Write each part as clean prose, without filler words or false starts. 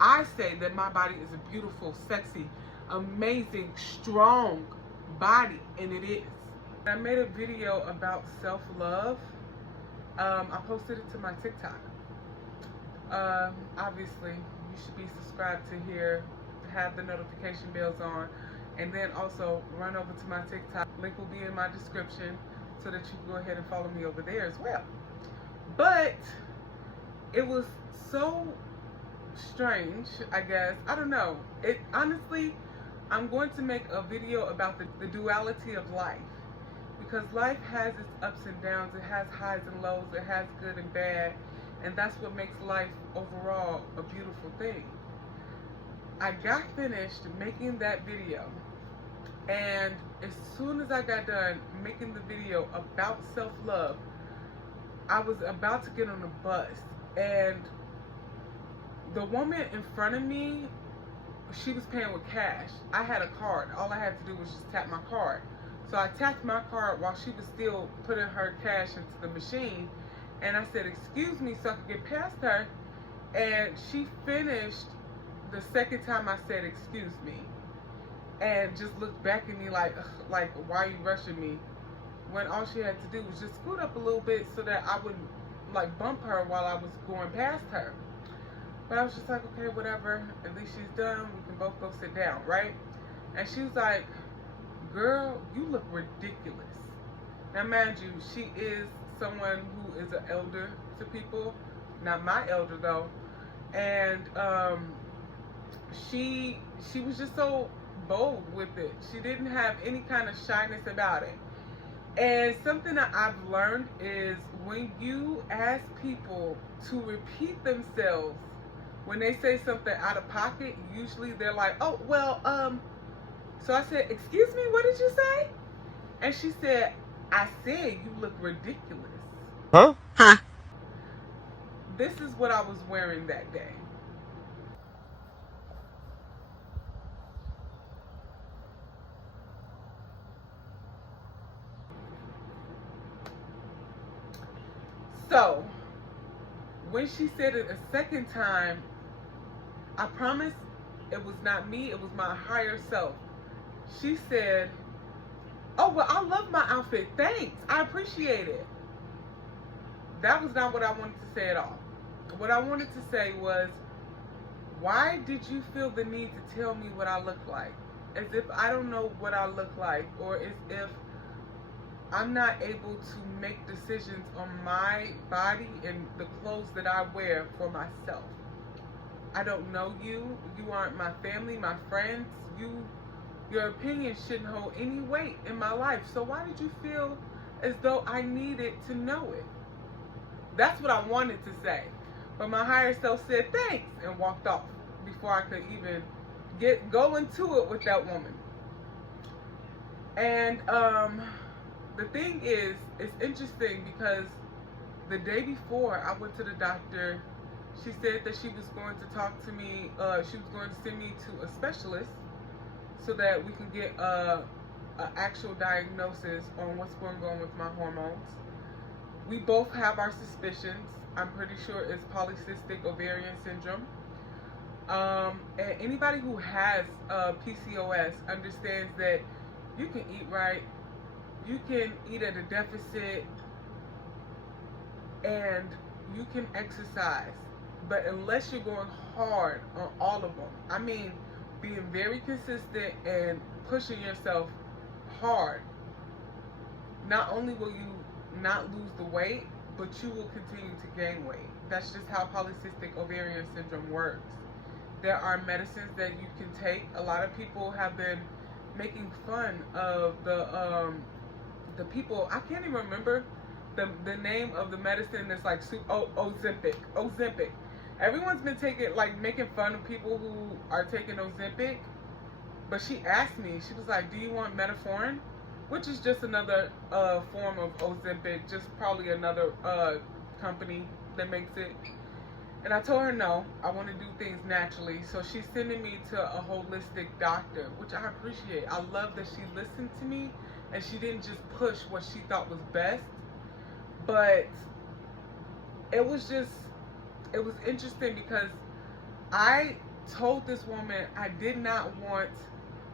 I say that my body is a beautiful, sexy, amazing, strong body, and it is. I made a video about self-love. I posted it to my TikTok. Obviously, you should be subscribed to here, have the notification bells on, and then also run over to my TikTok. Link will be in my description so that you can go ahead and follow me over there as well. But it was so strange, I guess. I don't know. It honestly, I'm going to make a video about the duality of life, because life has its ups and downs. It has highs and lows. It has good and bad, and that's what makes life overall a beautiful thing. I got finished making that video, and as soon as I got done making the video about self-love, I was about to get on the bus, and the woman in front of me, she was paying with cash. I had a card. All I had to do was just tap my card. So I tapped my card while she was still putting her cash into the machine, and I said, "Excuse me," so I could get past her. And she finished the second time I said, "Excuse me," and just looked back at me like, "Why are you rushing me?" When all she had to do was just scoot up a little bit so that I wouldn't like bump her while I was going past her. But I was just like, okay, whatever. At least she's done. We can both go sit down, right? And she was like, "Girl, you look ridiculous." Now, mind you, she is someone who is an elder to people. Not my elder, though. And she was just so bold with it. She didn't have any kind of shyness about it. And something that I've learned is when you ask people to repeat themselves, when they say something out of pocket, usually they're like, "Oh, well, so I said, 'Excuse me, what did you say?' And she said, 'I said you look ridiculous.'" Huh? Huh? This is what I was wearing that day. So, when she said it a second time, I promise it was not me, it was my higher self. She said, "Oh, well, I love my outfit. Thanks. I appreciate it." That was not what I wanted to say at all. What I wanted to say was, why did you feel the need to tell me what I look like? As if I don't know what I look like, or as if I'm not able to make decisions on my body and the clothes that I wear for myself. I don't know you. You aren't my family, my friends. Your opinion shouldn't hold any weight in my life. So why did you feel as though I needed to know it? That's what I wanted to say. But my higher self said thanks and walked off before I could even go into it with that woman. And the thing is, it's interesting because the day before I went to the doctor, she said that she was going to talk to me, she was going to send me to a specialist so that we can get an actual diagnosis on what's going on with my hormones. We both have our suspicions. I'm pretty sure it's polycystic ovarian syndrome. And anybody who has PCOS understands that you can eat right, you can eat at a deficit, and you can exercise. But unless you're going hard on all of them, I mean, being very consistent and pushing yourself hard, not only will you not lose the weight, but you will continue to gain weight. That's just how polycystic ovarian syndrome works. There are medicines that you can take. A lot of people have been making fun of the people. I can't even remember the name of the medicine that's like Ozempic. Everyone's been making fun of people who are taking Ozempic. But she asked me, she was like, "Do you want metformin?" Which is just another form of Ozempic, just probably another company that makes it. And I told her no, I want to do things naturally. So she's sending me to a holistic doctor, which I appreciate. I love that she listened to me and she didn't just push what she thought was best. But it was interesting because I told this woman I did not want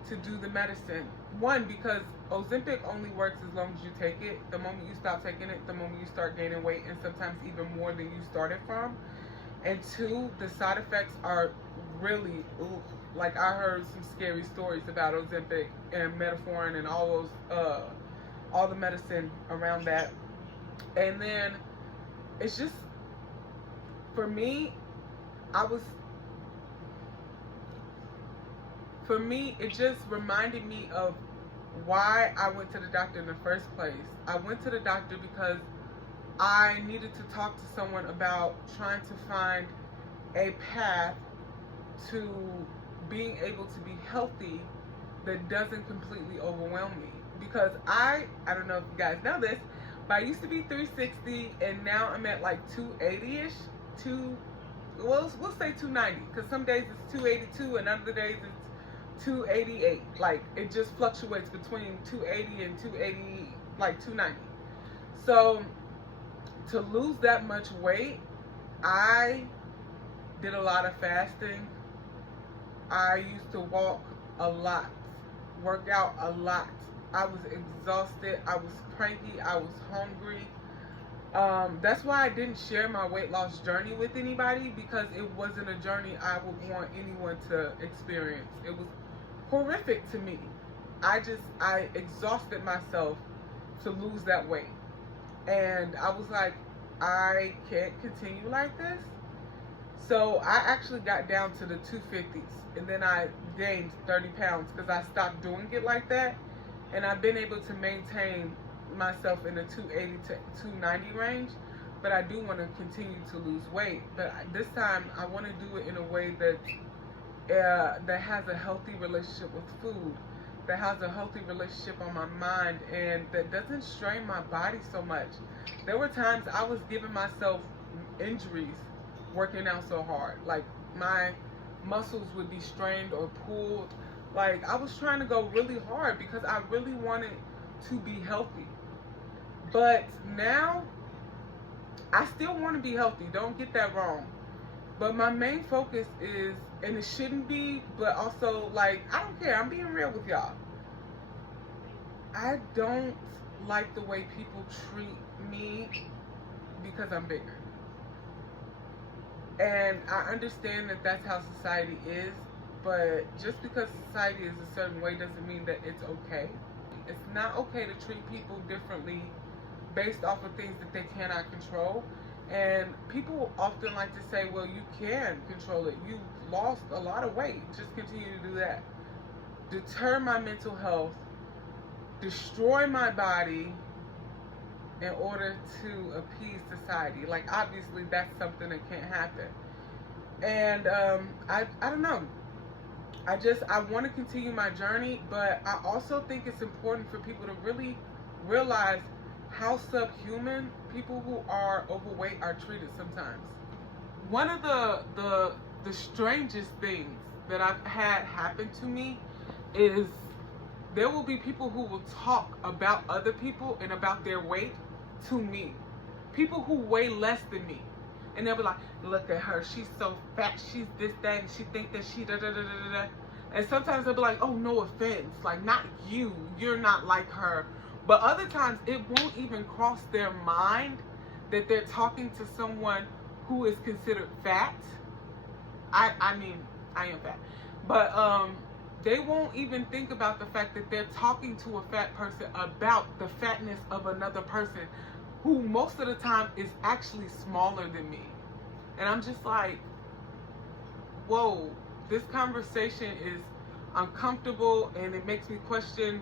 to do the medicine. One, because Ozempic only works as long as you take it. The moment you stop taking it, the moment you start gaining weight, and sometimes even more than you started from. And two, the side effects are really, like I heard some scary stories about Ozempic and Metformin and all the medicine around that. And then it's just, for me, it just reminded me of why I went to the doctor in the first place. I went to the doctor because I needed to talk to someone about trying to find a path to being able to be healthy that doesn't completely overwhelm me. Because I don't know if you guys know this, but I used to be 360 and now I'm at like 280-ish, we'll say 290, because some days it's 282 and other days it's 288. Like, it just fluctuates between 280 and 280, like 290. So to lose that much weight, I did a lot of fasting. I used to walk a lot, work out a lot. I was exhausted, I was cranky, I was hungry. That's why I didn't share my weight loss journey with anybody, because it wasn't a journey I would want anyone to experience. It was horrific to me. I exhausted myself to lose that weight. And I was like, I can't continue like this. So I actually got down to the 250s, and then I gained 30 pounds because I stopped doing it like that. And I've been able to maintain myself in the 280 to 290 range, but I do want to continue to lose weight. But this time I want to do it in a way that that has a healthy relationship with food, that has a healthy relationship on my mind, and that doesn't strain my body so much. There were times I was giving myself injuries working out so hard. Like, my muscles would be strained or pulled. Like, I was trying to go really hard because I really wanted to be healthy. But now, I still want to be healthy, don't get that wrong. But my main focus is, and it shouldn't be, but also, like, I don't care, I'm being real with y'all. I don't like the way people treat me because I'm bigger. And I understand that that's how society is, but just because society is a certain way doesn't mean that it's okay. It's not okay to treat people differently based off of things that they cannot control. And people often like to say, well, you can control it. You lost a lot of weight. Just continue to do that. Deter my mental health, destroy my body in order to appease society. Like, obviously that's something that can't happen. And I don't know. I want to continue my journey, but I also think it's important for people to really realize how subhuman people who are overweight are treated sometimes. One of the strangest things that I've had happen to me is there will be people who will talk about other people and about their weight to me. People who weigh less than me. And they'll be like, look at her, she's so fat, she's this, that, and she think that she da da da da da. And sometimes they'll be like, oh, no offense, like, not you, you're not like her. But other times it won't even cross their mind that they're talking to someone who is considered fat. I mean, I am fat. But they won't even think about the fact that they're talking to a fat person about the fatness of another person who most of the time is actually smaller than me. And I'm just like, whoa, this conversation is uncomfortable, and it makes me question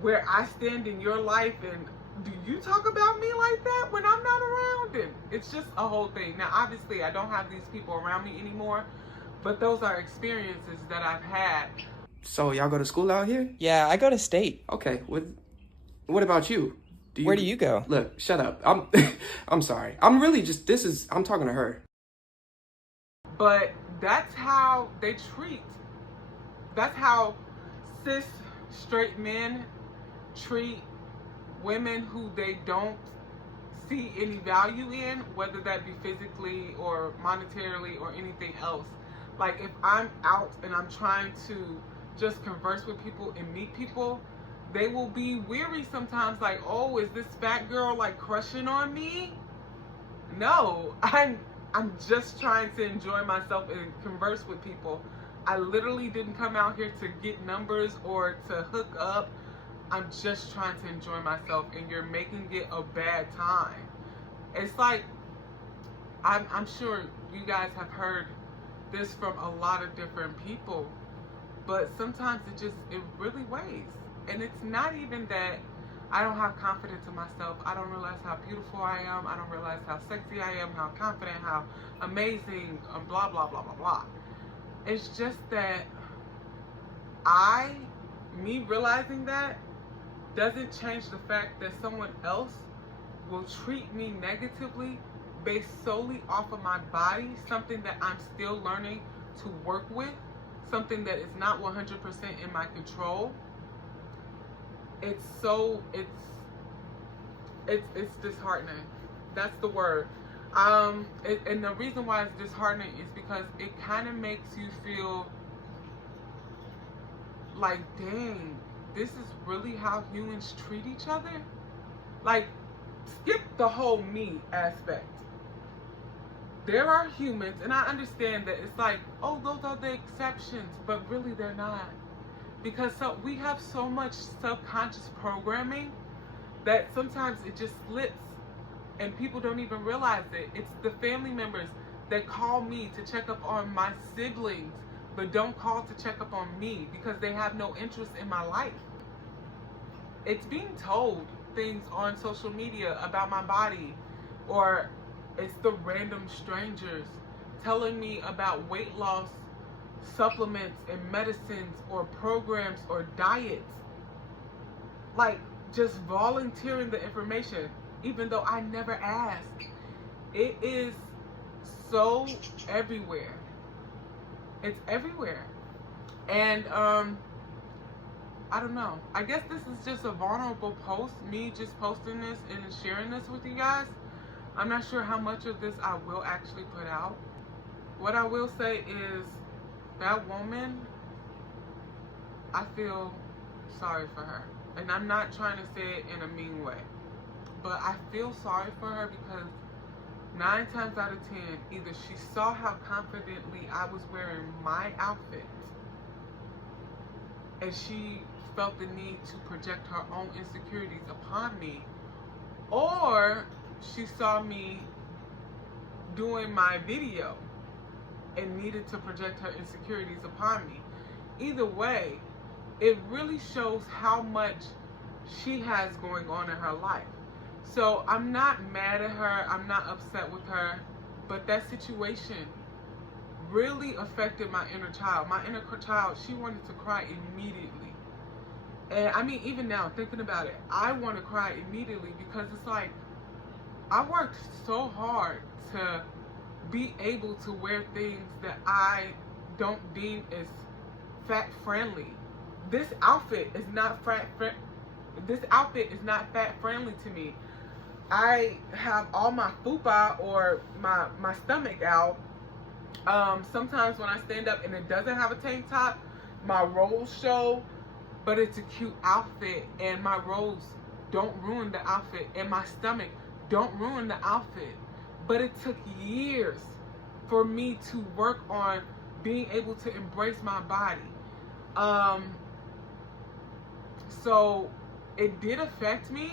where I stand in your life, and do you talk about me like that when I'm not around? And it's just a whole thing. Now, obviously, I don't have these people around me anymore, but those are experiences that I've had. So, y'all go to school out here? Yeah, I go to state. Okay, what about you? Where do you go? Look, shut up. I'm sorry. I'm really just, I'm talking to her. But that's how they treat, that's how cis straight men treat women who they don't see any value in, whether that be physically or monetarily or anything else. Like if I'm out and I'm trying to just converse with people and meet people, they will be weary sometimes, like, oh, is this fat girl like crushing on me? No, I'm just trying to enjoy myself and converse with people. I literally didn't come out here to get numbers or to hook up. I'm just trying to enjoy myself, and you're making it a bad time. It's like, I'm sure you guys have heard this from a lot of different people, but sometimes it really weighs. And it's not even that I don't have confidence in myself. I don't realize how beautiful I am. I don't realize how sexy I am, how confident, how amazing, blah, blah, blah, blah, blah. It's just that me realizing that doesn't change the fact that someone else will treat me negatively based solely off of my body, something that I'm still learning to work with, something that is not 100% in my control. It's disheartening. That's the word. And the reason why it's disheartening is because it kind of makes you feel like, dang, this is really how humans treat each other? Like, skip the whole me aspect. There are humans, and I understand that it's like, oh, those are the exceptions, but really they're not. Because we have so much subconscious programming that sometimes it just slips and people don't even realize it. It's the family members that call me to check up on my siblings, but don't call to check up on me because they have no interest in my life. It's being told things on social media about my body, or it's the random strangers telling me about weight loss supplements and medicines or programs or diets. Like, just volunteering the information, even though I never asked. It is so everywhere. It's everywhere. And I don't know. I guess this is just a vulnerable post, me just posting this and sharing this with you guys. I'm not sure how much of this I will actually put out. What I will say is, that woman, I feel sorry for her. And I'm not trying to say it in a mean way, but I feel sorry for her because 9 times out of 10, either she saw how confidently I was wearing my outfit and she felt the need to project her own insecurities upon me, or she saw me doing my video and needed to project her insecurities upon me. Either way, it really shows how much she has going on in her life. So I'm not mad at her, I'm not upset with her, but that situation really affected my inner child. My inner child, she wanted to cry immediately. And I mean, even now, thinking about it, I want to cry immediately because it's like, I worked so hard to be able to wear things that I don't deem as fat friendly. This outfit is not fat friendly to me. I have all my fupa or my stomach out. Sometimes when I stand up and it doesn't have a tank top, my rolls show, but it's a cute outfit and my rolls don't ruin the outfit and my stomach don't ruin the outfit. But it took years for me to work on being able to embrace my body. So it did affect me,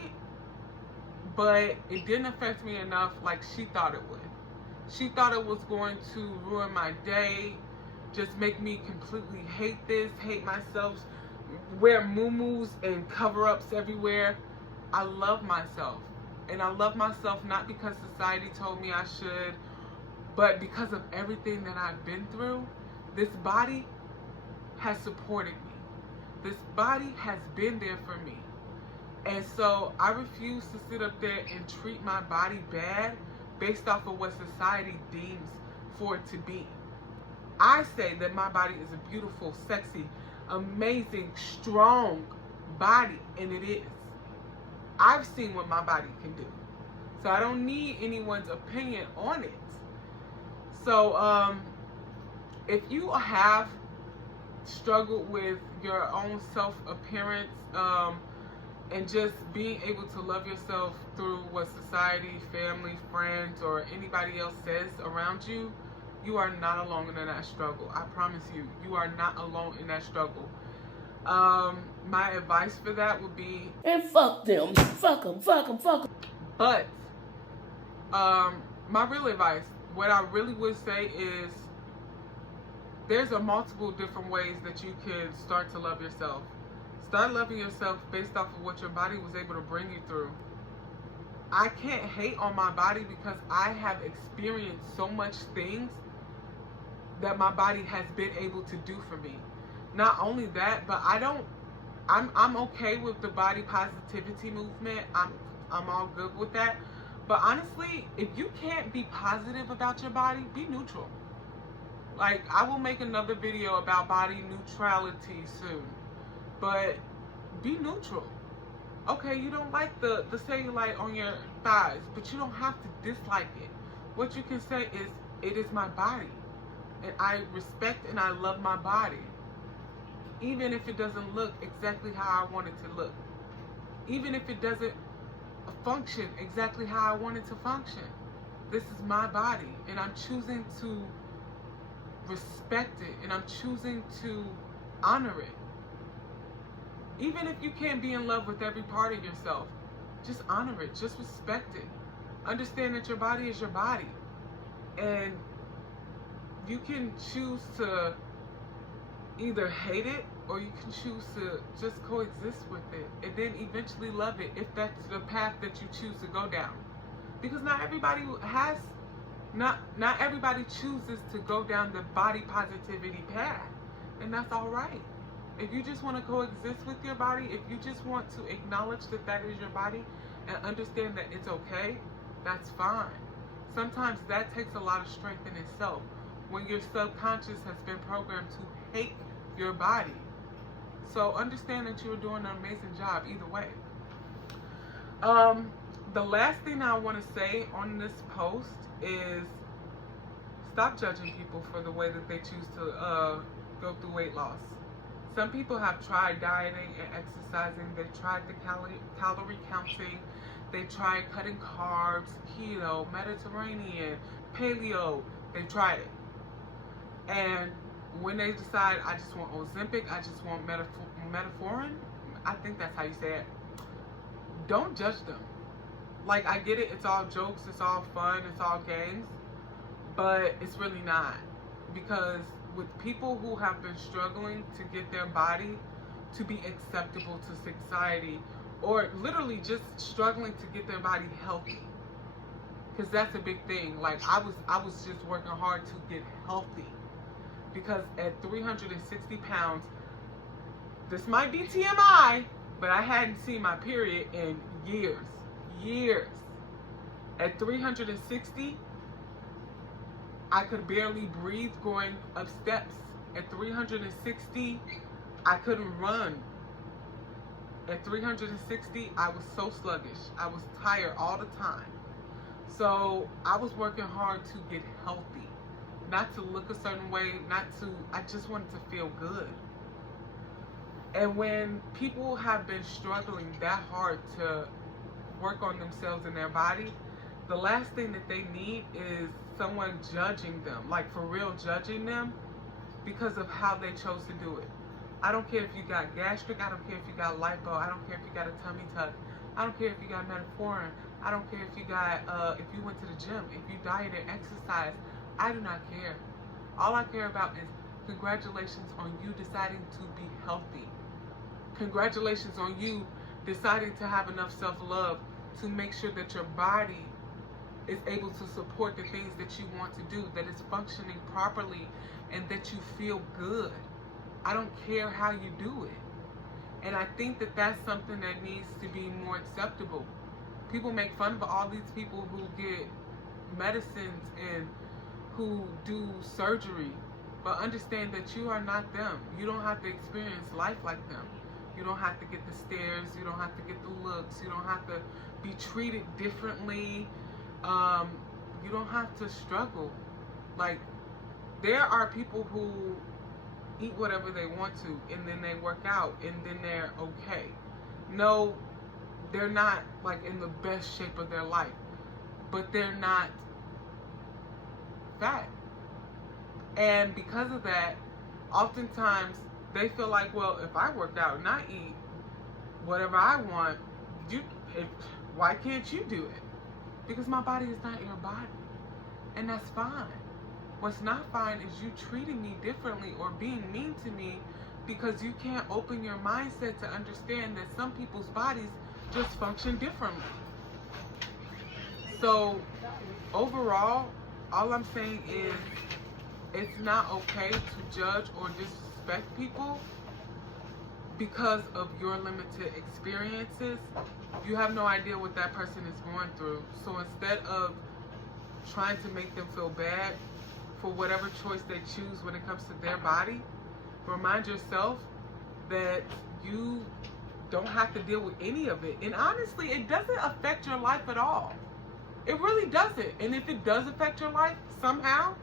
but it didn't affect me enough like she thought it would. She thought it was going to ruin my day, just make me completely hate this, hate myself, wear muumuus and cover-ups everywhere. I love myself. And I love myself not because society told me I should, but because of everything that I've been through. This body has supported me. This body has been there for me. And so I refuse to sit up there and treat my body bad based off of what society deems for it to be. I say that my body is a beautiful, sexy, amazing, strong body, and it is. I've seen what my body can do. So I don't need anyone's opinion on it. So if you have struggled with your own self-appearance, and just being able to love yourself through what society, family, friends, or anybody else says around you, you are not alone in that struggle. I promise you, you are not alone in that struggle. My advice for that would be, and fuck them. Fuck them, fuck them, fuck them. but my real advice, what I really would say is, there's a multiple different ways that you could start to love yourself. Start loving yourself based off of what your body was able to bring you through. I can't hate on my body because I have experienced so much things that my body has been able to do for me. Not only that, but I'm okay with the body positivity movement. I'm all good with that. But honestly, if you can't be positive about your body, be neutral. Like, I will make another video about body neutrality soon. But be neutral. Okay, you don't like the cellulite on your thighs, but you don't have to dislike it. What you can say is, it is my body. And I respect and I love my body. Even if it doesn't look exactly how I want it to look. Even if it doesn't function exactly how I want it to function. This is my body, and I'm choosing to respect it, and I'm choosing to honor it. Even if you can't be in love with every part of yourself, just honor it, just respect it. Understand that your body is your body. And you can choose to either hate it, or you can choose to just coexist with it, and then eventually love it if that's the path that you choose to go down. Because not everybody chooses to go down the body positivity path, and that's all right. If you just want to coexist with your body, if you just want to acknowledge that that is your body and understand that it's okay, that's fine. Sometimes that takes a lot of strength in itself when your subconscious has been programmed to hate your body. So understand that you're doing an amazing job either way. The last thing I want to say on this post is, stop judging people for the way that they choose to go through weight loss. Some people have tried dieting and exercising. They tried the calorie counting. They tried cutting carbs, keto, Mediterranean, paleo. They tried it. And when they decide, I just want Ozempic, I just want metformin, I think that's how you say it, don't judge them. Like, I get it, it's all jokes, it's all fun, it's all games, but it's really not. Because with people who have been struggling to get their body to be acceptable to society, or literally just struggling to get their body healthy, because that's a big thing. Like, I was just working hard to get healthy, because at 360 pounds, this might be TMI, but I hadn't seen my period in years. At 360, I could barely breathe going up steps. At 360, I couldn't run. At 360, I was so sluggish. I was tired all the time. So I was working hard to get healthy. Not to look a certain way, I just wanted to feel good. And when people have been struggling that hard to work on themselves and their body, the last thing that they need is someone judging them, like for real judging them because of how they chose to do it. I don't care if you got gastric, I don't care if you got lipo, I don't care if you got a tummy tuck, I don't care if you got metformin, I don't care if you got, if you went to the gym, if you dieted and exercised, I do not care. All I care about is congratulations on you deciding to be healthy. Congratulations on you deciding to have enough self-love to make sure that your body is able to support the things that you want to do, that it's functioning properly, and that you feel good. I don't care how you do it. And I think that that's something that needs to be more acceptable. People make fun of all these people who get medicines and who do surgery, but understand that you are not them. You don't have to experience life like them. You don't have to get the stares, you don't have to get the looks, you don't have to be treated differently. You don't have to struggle. Like, there are people who eat whatever they want to and then they work out and then they're okay. No, they're not like in the best shape of their life, but they're not fat. And because of that, oftentimes they feel like, well, if I work out and I eat whatever I want, why can't you do it? Because my body is not your body. And that's fine. What's not fine is you treating me differently or being mean to me because you can't open your mindset to understand that some people's bodies just function differently. So overall, all I'm saying is it's not okay to judge or disrespect people because of your limited experiences. You have no idea what that person is going through. So instead of trying to make them feel bad for whatever choice they choose when it comes to their body, remind yourself that you don't have to deal with any of it. And honestly, it doesn't affect your life at all. It really doesn't. And if it does affect your life somehow,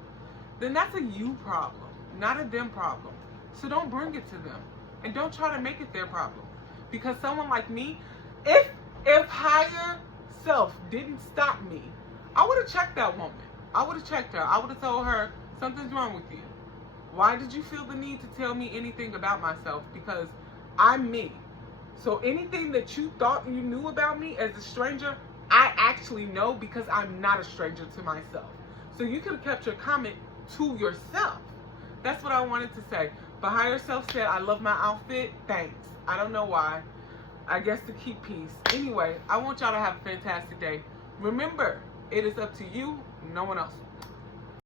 then that's a you problem, not a them problem. So don't bring it to them. And don't try to make it their problem. Because someone like me, if higher self didn't stop me, I would have checked that woman. I would have checked her. I would have told her, something's wrong with you. Why did you feel the need to tell me anything about myself? Because I'm me. So anything that you thought you knew about me as a stranger, I actually know because I'm not a stranger to myself. So you could have kept your comment to yourself. That's what I wanted to say. But higher self said, I love my outfit. Thanks. I don't know why. I guess to keep peace. Anyway, I want y'all to have a fantastic day. Remember, it is up to you, no one else.